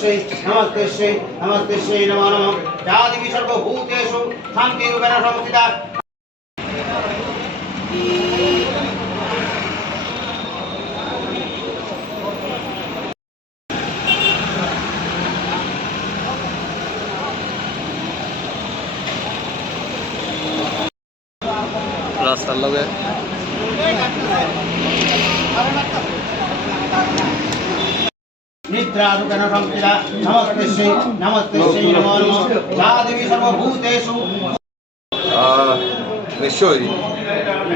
नमस्ते नमस्ते नमो नमः जादिवि सर्वभूतेषु शान्तिरूपेण संस्थिता রাস্তার লগে निद्रारूपेण संस्थिता नमस्ते नमो नमः जादिवि सर्वभूतेषु নিশ্চয়ই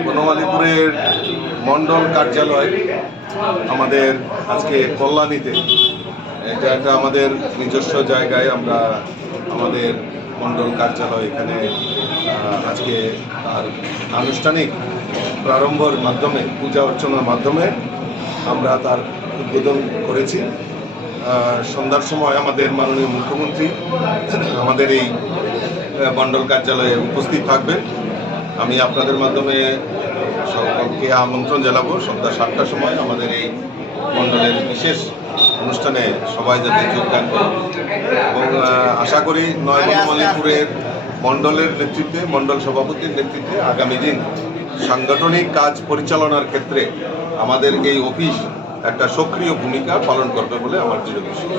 বনমালীপুরের মণ্ডল কার্যালয় আমাদের আজকে কল্যাণীতে, এটা একটা আমাদের নিজস্ব জায়গায় আমরা আমাদের মণ্ডল কার্যালয় এখানে আজকে তার আনুষ্ঠানিক প্রারম্ভের মাধ্যমে পূজা অর্চনার মাধ্যমে আমরা তার উদ্বোধন করেছি। সন্ধ্যার সময় আমাদের মাননীয় মুখ্যমন্ত্রী আমাদের এই মণ্ডল কার্যালয়ে উপস্থিত থাকবেন। আমি আপনাদের মাধ্যমে সকলকে আমন্ত্রণ জানাবো সন্ধ্যা 7টার সময় আমাদের এই মণ্ডলের বিশেষ অনুষ্ঠানে সবাই যাতে যোগদান করে এবং আশা করি নয় বনমালীপুরের মণ্ডলের নেতৃত্বে, মণ্ডল সভাপতির নেতৃত্বে আগামী দিন সাংগঠনিক কাজ পরিচালনার ক্ষেত্রে আমাদের এই অফিস একটা সক্রিয় ভূমিকা পালন করবে বলে আমার দৃঢ় বিশ্বাস।